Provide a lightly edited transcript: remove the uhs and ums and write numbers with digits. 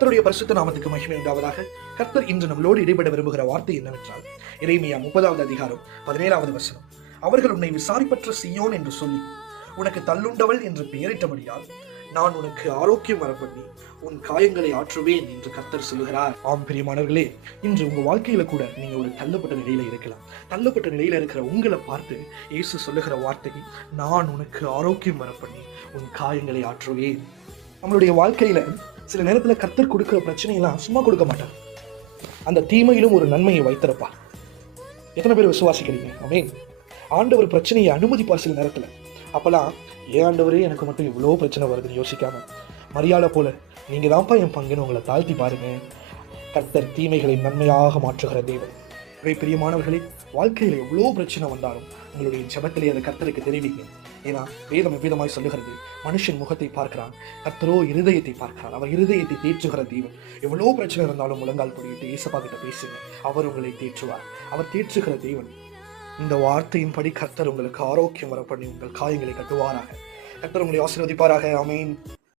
கர்த்தருடைய பரிசுத்த நாமத்துக்கு மகிமை உண்டாவதாக. கர்த்தர் இன்று நம்மளோடு இடைபெற விரும்புகிற வார்த்தை என்னவென்றால், எரேமியா 30வது அதிகாரம் 17வது வசனம். அவர்கள் உன்னை விசாரிப்பற்ற சீயோன் என்று சொல்லி உனக்கு தள்ளுண்டவள் என்று பெயரிட்டபடியால் நான் உனக்கு ஆரோக்கியம் வரப்பண்ணி உன் காயங்களை ஆற்றுவேன் என்று கர்த்தர் சொல்லுகிறார். ஆம் பிரியமானவர்களே, இன்று உங்க வாழ்க்கையில கூட நீங்க ஒரு தள்ளப்பட்ட நிலையில இருக்கலாம். தள்ளப்பட்ட நிலையில இருக்கிற உங்களை பார்த்து இயேசு சொல்லுகிற வார்த்தை, நான் உனக்கு ஆரோக்கியம் வரப்பண்ணி உன் காயங்களை ஆற்றுவேன். நம்மளுடைய வாழ்க்கையில சில நேரத்துல கர்த்தர் கொடுக்கிற பிரச்சனையெல்லாம் சும்மா கொடுக்க மாட்டார். அந்த தீமையிலும் ஒரு நன்மையை வைத்திருப்பார். எத்தனை பேர் விசுவாசிக்கிறீங்க? ஆமென். ஆண்டவர் பிரச்சனையை அனுமதிப்பார் சில நேரத்துல. அப்பெல்லாம் ஏன் ஆண்டவரே எனக்கு மட்டும் இவ்வளோ பிரச்சனை வருதுன்னு யோசிக்காம, மரியாதை போல நீங்க தான்ப்பா என் பங்குன்னு உங்களை தாழ்த்தி பாருங்க. கர்த்தர் தீமைகளை நன்மையாக மாற்றுகிற தேவன். பிரியமானவர்களே, வாழ்க்கையில எவ்வளோ பிரச்சனை வந்தாலும் உங்களுடைய ஜெபத்திலே அதை கர்த்தருக்கு தெரிவிங்க. ஏன்னா வேதம் எவ்விதமாய் சொல்லுகிறது, மனுஷன் முகத்தை பார்க்கிறான், கர்த்தரோ இருதயத்தை பார்க்கிறார். அவர் இருதயத்தை தேற்றுகிற தேவன். எவ்வளோ பிரச்சனை இருந்தாலும் முழங்கால் படிட்டு ஏசப்பா கிட்ட பேசுங்க. அவர் உங்களை தேற்றுவார். அவர் தேற்றுகிற தேவன். இந்த வார்த்தையின்படி கர்த்தர் உங்களுக்கு ஆரோக்கியம் வர பண்ணி உங்கள் காயங்களை கட்டுவாராக. கர்த்தர் உங்களை ஆசீர்வதிப்பாராக. ஆமென்.